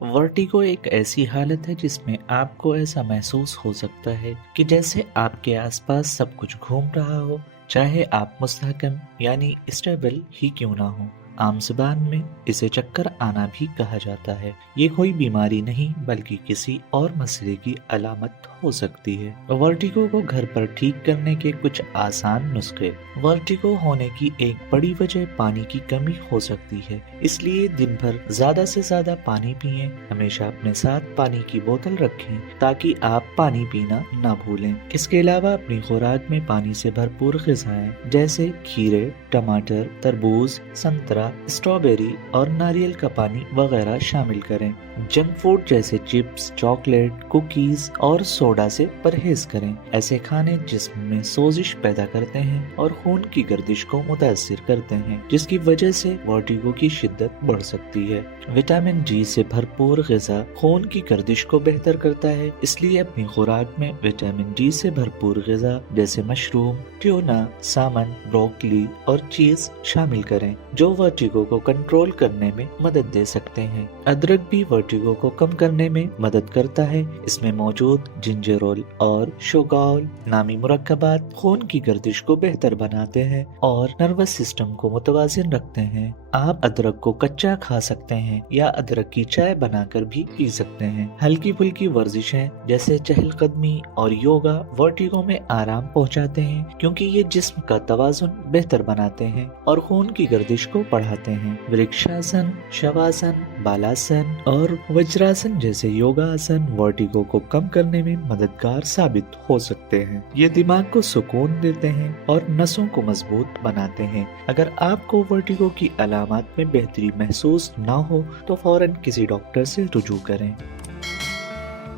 Vertigo एक ऐसी हालत है जिसमें आपको ऐसा महसूस हो सकता है कि जैसे आपके आसपास सब कुछ घूम रहा हो, चाहे आप मुस्तहकम यानी स्टेबल ही क्यों ना हो। आम ज़बान में इसे चक्कर आना भी कहा जाता है। ये कोई बीमारी नहीं बल्कि किसी और मसले की अलामत हो सकती है। वर्टिगो को घर पर ठीक करने के कुछ आसान नुस्खे। वर्टिगो होने की एक बड़ी वजह पानी की कमी हो सकती है, इसलिए दिन भर ज्यादा से ज्यादा पानी पिएं। हमेशा अपने साथ पानी की बोतल रखें ताकि आप पानी पीना ना भूलें। इसके अलावा अपनी खुराक में पानी से भरपूर ग़िज़ाएं जैसे खीरे, टमाटर, तरबूज, संतरा, स्ट्रॉबेरी और नारियल का पानी वगैरह शामिल करें। जंक फूड जैसे चिप्स, चॉकलेट, कुकीज और सोडा से परहेज करें। ऐसे खाने जिस्म में सोजिश पैदा करते हैं और खून की गर्दिश को मुतासिर करते हैं, जिसकी वजह से वर्टिगो की शिद्दत बढ़ सकती है। विटामिन जी से भरपूर ग़िज़ा खून की गर्दिश को बेहतर करता है, इसलिए अपनी खुराक में विटामिन जी से भरपूर ग़िज़ा जैसे मशरूम, ट्यूना, सामन, ब्रोकली और चीज शामिल करें, जो वर्टिगो को कंट्रोल करने में मदद दे सकते हैं। अदरक भी वर्टिगो को कम करने में मदद करता है। इसमें मौजूद जिंजरोल और शोगाओल नामी मुरक्कबात खून की गर्दिश को बेहतर बनाते हैं और नर्वस सिस्टम को मुतवाजिन रखते हैं। आप अदरक को कच्चा खा सकते हैं या अदरक की चाय बनाकर भी पी सकते हैं। हल्की फुल्की वर्जिशें जैसे चहलकदमी और योगा वर्टिगो में आराम पहुंचाते हैं, क्योंकि ये जिस्म का तवाजुन बेहतर बनाते हैं और खून की गर्दिश को बढ़ाते हैं। वृक्षासन, शवासन, बालासन और वज्रासन जैसे योगा आसन वर्टिगो को कम करने में मददगार साबित हो सकते हैं। ये दिमाग को सुकून देते हैं और नसों को मजबूत बनाते हैं। अगर आपको वर्टिगो की अलामत में बेहतरी महसूस ना हो तो फौरन किसी डॉक्टर से रुजू करें।